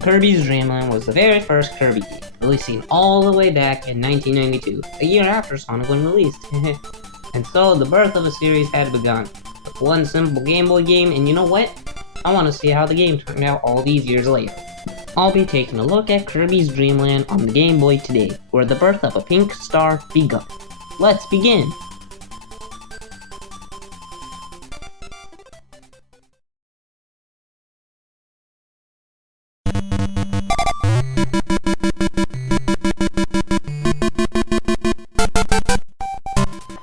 Kirby's Dream Land was the very first Kirby game, releasing all the way back in 1992, a year after Sonic was released. And so the birth of a series had begun, with one simple Game Boy game, and you know what? I want to see how the game turned out all these years later. I'll be taking a look at Kirby's Dream Land on the Game Boy today, where the birth of a pink star begun. Let's begin!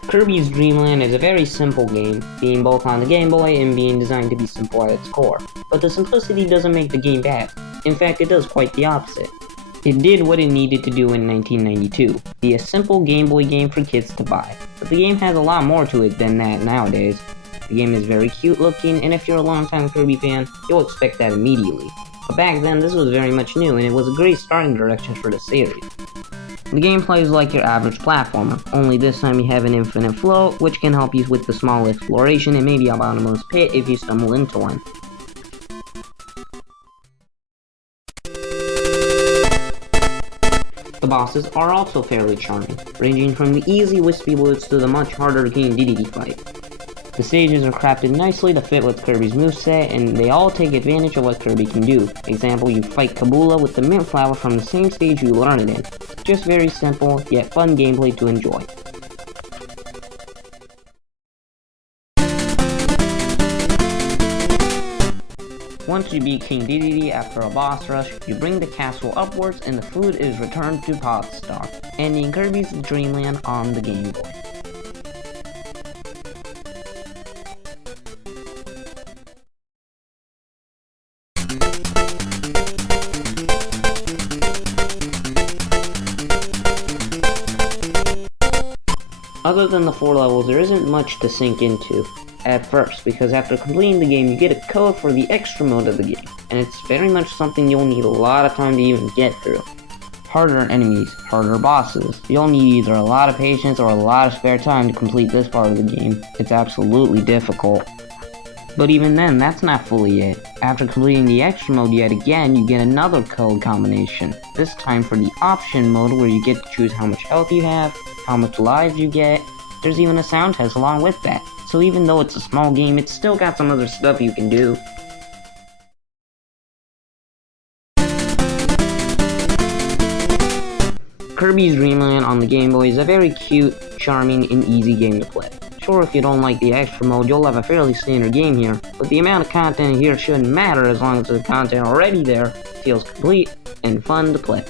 Kirby's Dream Land is a very simple game, being both on the Game Boy and being designed to be simple at its core. But the simplicity doesn't make the game bad. In fact, it does quite the opposite. It did what it needed to do in 1992, be a simple Game Boy game for kids to buy. But the game has a lot more to it than that nowadays. The game is very cute looking, and if you're a longtime Kirby fan, you'll expect that immediately. But back then, this was very much new, and it was a great starting direction for the series. The game plays like your average platformer, only this time you have an infinite float, which can help you with the small exploration and maybe a bottomless pit if you stumble into one. The bosses are also fairly charming, ranging from the easy wispy woods to the much harder King Dedede fight. The stages are crafted nicely to fit with Kirby's moveset, and they all take advantage of what Kirby can do. Example, you fight Kabula with the mint flower from the same stage you learn it in. Just very simple, yet fun gameplay to enjoy. Once you beat King Dedede after a boss rush, you bring the castle upwards and the food is returned to Podstar, ending Kirby's Dream Land on the Game Boy. Other than the 4 levels, there isn't much to sink into at first, because after completing the game you get a code for the extra mode of the game, and it's very much something you'll need a lot of time to even get through. Harder enemies, harder bosses. You'll need either a lot of patience or a lot of spare time to complete this part of the game. It's absolutely difficult. But even then, that's not fully it. After completing the extra mode yet again, you get another code combination. This time for the option mode, where you get to choose how much health you have, how much lives you get. There's even a sound test along with that. So even though it's a small game, it's still got some other stuff you can do. Kirby's Dream Land on the Game Boy is a very cute, charming, and easy game to play. Sure, if you don't like the extra mode, you'll have a fairly standard game here, but the amount of content here shouldn't matter as long as the content already there feels complete and fun to play.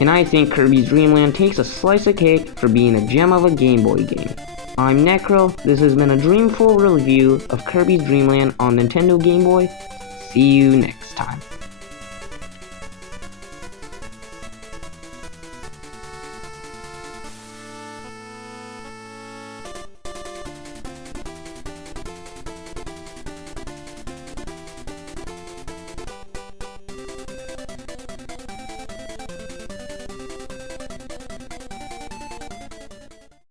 And I think Kirby's Dream Land takes a slice of cake for being a gem of a Game Boy game. I'm Necro, this has been a dreamful review of Kirby's Dream Land on Nintendo Game Boy. See you next time.